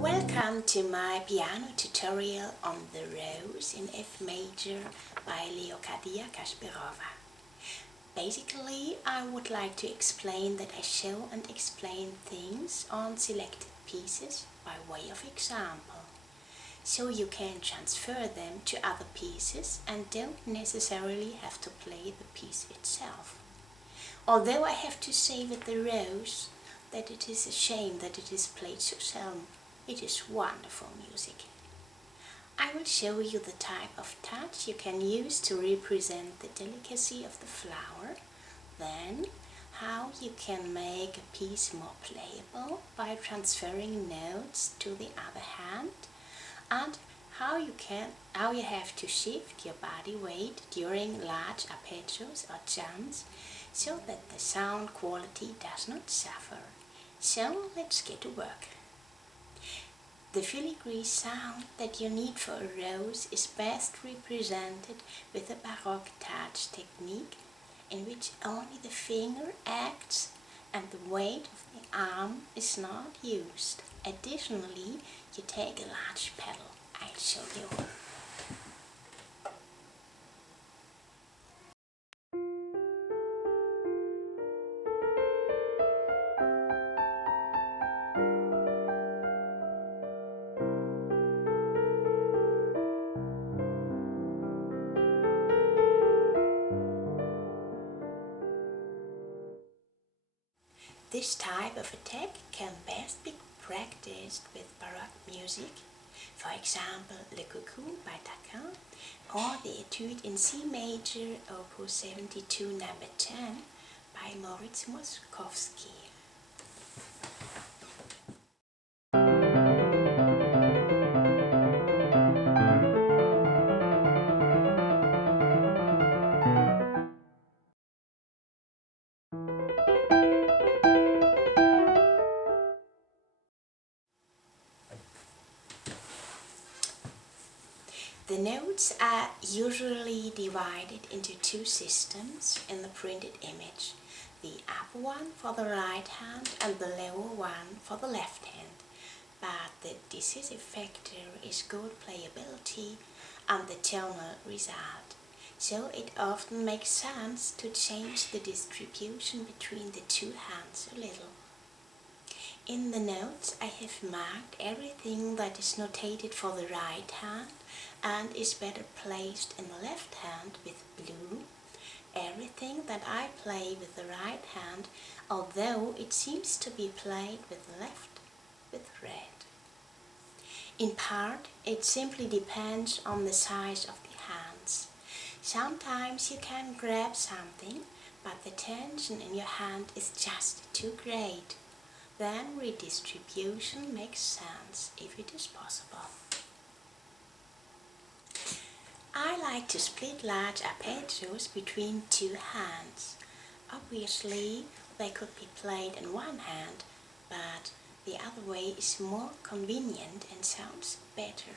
Welcome to my piano tutorial on The Rose in F major by Leokadija Kashperova. Basically, I would like to explain that I show and explain things on selected pieces by way of example, so you can transfer them to other pieces and don't necessarily have to play the piece itself. Although I have to say with The Rose that it is a shame that it is played so seldom. It is wonderful music. I will show you the type of touch you can use to represent the delicacy of the flower, then how you can make a piece more playable by transferring notes to the other hand, and how you have to shift your body weight during large arpeggios or jumps so that the sound quality does not suffer. So let's get to work. The filigree sound that you need for a rose is best represented with a Baroque touch technique in which only the finger acts and the weight of the arm is not used. Additionally, you take a large pedal. I'll show you. This type of attack can best be practiced with Baroque music, for example Le Coucou by Taquin, or the Etude in C major Opus 72 number 10 by Moritz Moszkowski. The notes are usually divided into two systems in the printed image, the upper one for the right hand and the lower one for the left hand, but the decisive factor is good playability and the tonal result, so it often makes sense to change the distribution between the two hands a little. In the notes I have marked everything that is notated for the right hand and is better placed in the left hand with blue, everything that I play with the right hand, although it seems to be played with the left, with red. In part, it simply depends on the size of the hands. Sometimes you can grab something, but the tension in your hand is just too great. Then redistribution makes sense if it is possible. I like to split large arpeggios between two hands. Obviously, they could be played in one hand, but the other way is more convenient and sounds better,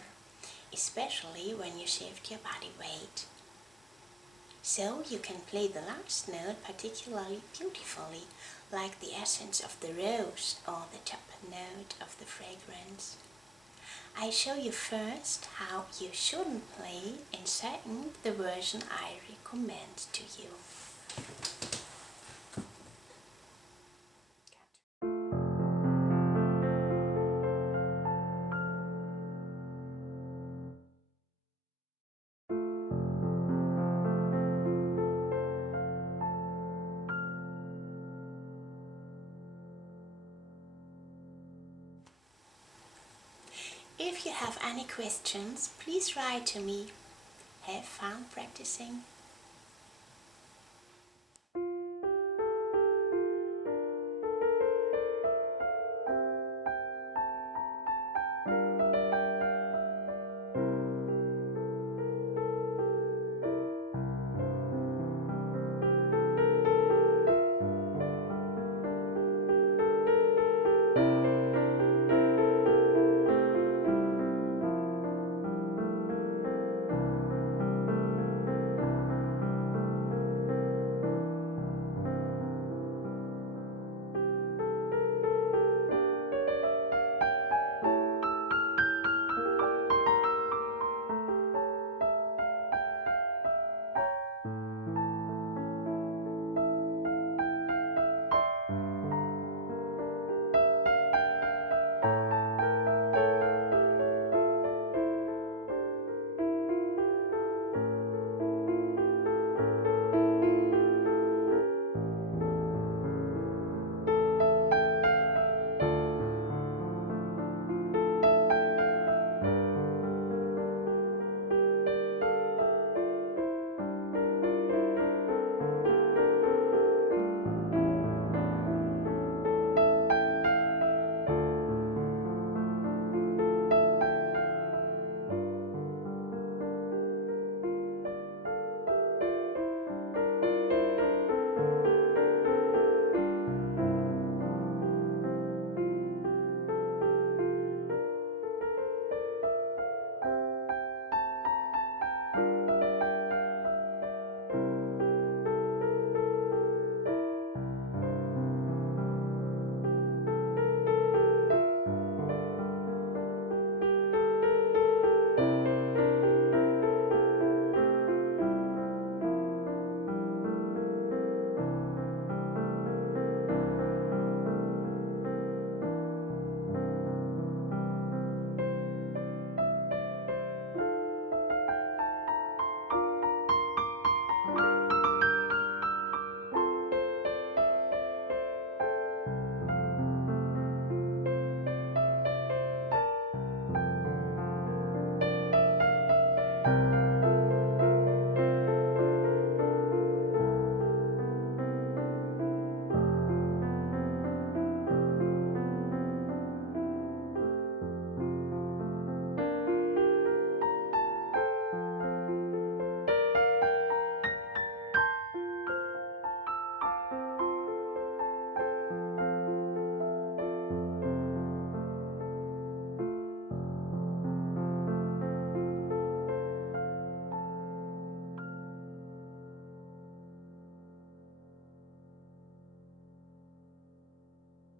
especially when you shift your body weight. So you can play the last note particularly beautifully, like the essence of the rose or the top note of the fragrance. I show you first how you shouldn't play, and second the version I recommend to you. If you have any questions, please write to me. Have fun practicing.